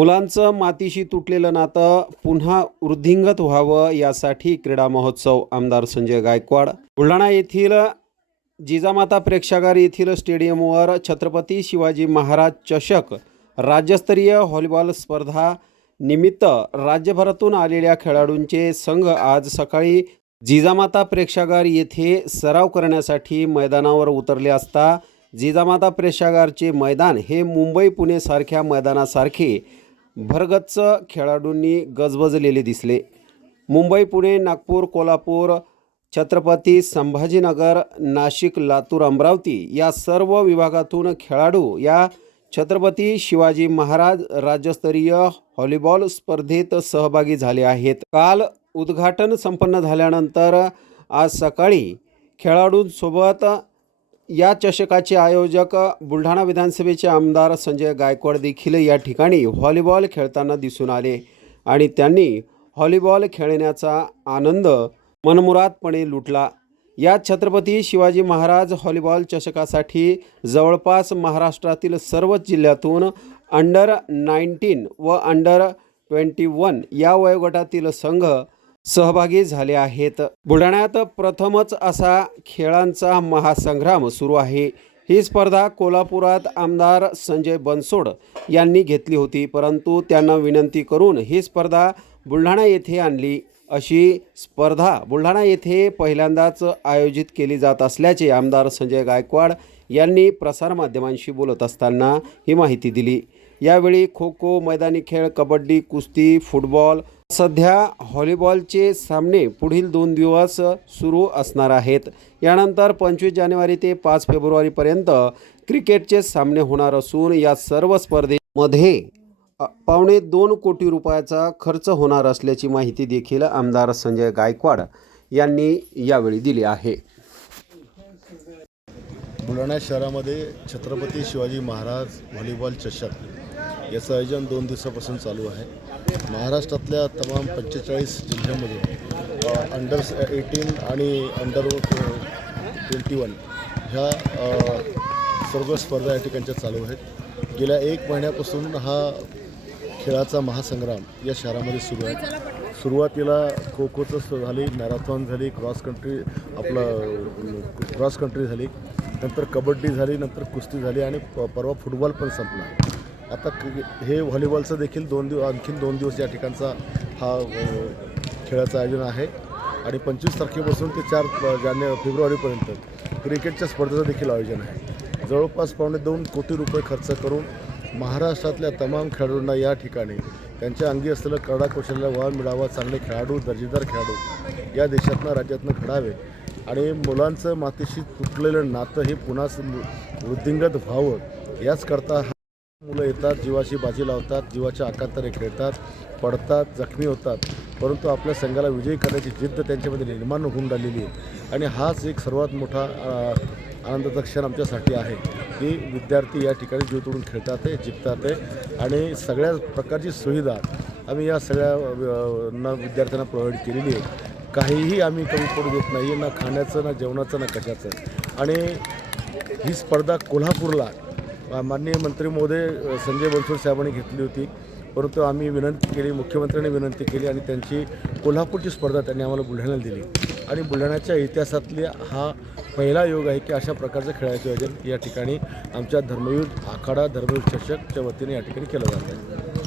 मुलांचं मातीशी तुटलेलं नातं पुन्हा वृद्धिंगत व्हावं यासाठी क्रीडा महोत्सव आमदार संजय गायकवाड. बुलढाणा येथील जिजामाता प्रेक्षागार येथील स्टेडियमवर छत्रपती शिवाजी महाराज चषक राज्यस्तरीय व्हॉलीबॉल स्पर्धा निमित्त राज्यभरातून आलेल्या खेळाडूंचे संघ आज सकाळी जिजामाता प्रेक्षागार येथे सराव करण्यासाठी मैदानावर उतरले असता जिजामाता प्रेक्षागारचे मैदान हे मुंबई पुणे सारख्या मैदानासारखे भरगच्च खेळाडूंनी गजबजलेले दिसले. मुंबई पुणे नागपूर कोल्हापूर छत्रपती संभाजीनगर नाशिक लातूर अमरावती या सर्व विभागातून खेळाडू या छत्रपती शिवाजी महाराज राज्यस्तरीय हॉलीबॉल स्पर्धेत सहभागी झाले आहेत. काल उद्घाटन संपन्न झाल्यानंतर आज सकाळी खेळाडूंसोबत या चषकाचे आयोजक बुलढाणा विधानसभेचे आमदार संजय गायकवाड देखील या ठिकाणी व्हॉलीबॉल खेळताना दिसून आले आणि त्यांनी व्हॉलीबॉल खेळण्याचा आनंद मनमुरादपणे लुटला. या छत्रपती शिवाजी महाराज व्हॉलीबॉल चषकासाठी जवळपास महाराष्ट्रातील सर्वच जिल्ह्यातून अंडर नाईन्टीन व अंडर ट्वेंटी वन या वयोगटातील संघ सहभागी झाले आहेत. बुलढाण्यात प्रथमच असा खेळांचा महासंग्राम सुरू आहे. ही स्पर्धा कोल्हापुरात आमदार संजय बनसोड यांनी घेतली होती परंतु त्यांना विनंती करून ही स्पर्धा बुलढाणा येथे आणली. अशी स्पर्धा बुलढाणा येथे पहिल्यांदाच आयोजित केली जात असल्याचे आमदार संजय गायकवाड यांनी प्रसारमाध्यमांशी बोलत असताना ही माहिती दिली. यावेळी खो खो मैदानी खेळ कबड्डी कुस्ती फुटबॉल सध्या व्हॉलीबॉलचे सामने पुढील दोन दिवस सुरू असणार आहेत. यानंतर पंचवीस जानेवारी ते पाच फेब्रुवारीपर्यंत क्रिकेटचे सामने होणार असून या सर्व स्पर्धेमध्ये पावणे दोन कोटी रुपयाचा खर्च होणार असल्याची माहिती देखील आमदार संजय गायकवाड यांनी यावेळी दिली आहे. बुलढाणा शहरामध्ये छत्रपती शिवाजी महाराज व्हॉलीबॉल चषक याचं आयोजन दोन दिवसापासून चालू आहे. महाराष्ट्रातल्या तमाम पंचेचाळीस जिल्ह्यामध्ये अंडर एटीन आणि अंडर ट्वेंटी वन ह्या सर्व स्पर्धा या ठिकाणच्या चालू आहेत. गेल्या एक महिन्यापासून हा खेळाचा महासंग्राम या शहरामध्ये सुरू आहे. सुरुवातीला खो खोचं झाली मॅरेथॉन झाली क्रॉस कंट्री आपलं क्रॉस कंट्री झाली नंतर कबड्डी झाली नंतर कुस्ती झाली आणि परवा फुटबॉल पण संपला. आता हे व्हॉलीबॉलचं देखील दोन दिवस आणखीन दोन दिवस या ठिकाणचा हा खेळाचं आयोजन आहे. आणि पंचवीस तारखेपासून ते चार जाने फेब्रुवारीपर्यंत क्रिकेटच्या स्पर्धेचं देखील आयोजन आहे. जवळपास पावणे दोन कोटी रुपये खर्च करून महाराष्ट्रातल्या तमाम खेळाडूंना या ठिकाणी त्यांच्या अंगी असलेलं क्रीडा कौशल्याला वाव मिळावा चांगले खेळाडू दर्जेदार खेळाडू या देशातनं राज्यातनं घडावे. आणि मुलांचं मातीशी तुटलेलं नातं हे पुन्हा वृद्धिंगत व्हावं याचकरता मुलं येतात जीवाची बाजी लावतात जीवाच्या आकांताने खेळतात पडतात जखमी होतात. परंतु आपल्या संघाला विजयी करण्याची जिद्द त्यांच्यामध्ये निर्माण होऊन राहिलेली आहे. आणि हाच एक सर्वात मोठा आनंदाचा क्षण आमच्यासाठी आहे. की विद्यार्थी या ठिकाणी जीव तोडून खेळतात आहे जिंकतात आहे. आणि सगळ्या प्रकारची सुविधा आम्ही या सगळ्या विद्यार्थ्यांना प्रोव्हाइड केलेली आहे. काहीही आम्ही कमी पडू देत नाही ना खाण्याचं ना जेवणाचं ना कशाचं. आणि ही स्पर्धा कोल्हापूरला माननीय मंत्री महोदय संजय बनसोड साहेबांनी घेतली होती. परंतु आम्ही विनंती केली मुख्यमंत्र्यांनी विनंती केली आणि त्यांची कोल्हापूरची स्पर्धा त्यांनी आम्हाला बुलढाण्याला दिली. आणि बुलढाण्याच्या इतिहासातली हा पहिला योग आहे की अशा प्रकारचं खेळायचं आयोजन या ठिकाणी आमच्या धर्मयुद्ध आखाडा धर्मयुद्ध चषकच्या वतीने या ठिकाणी केलं जात आहे.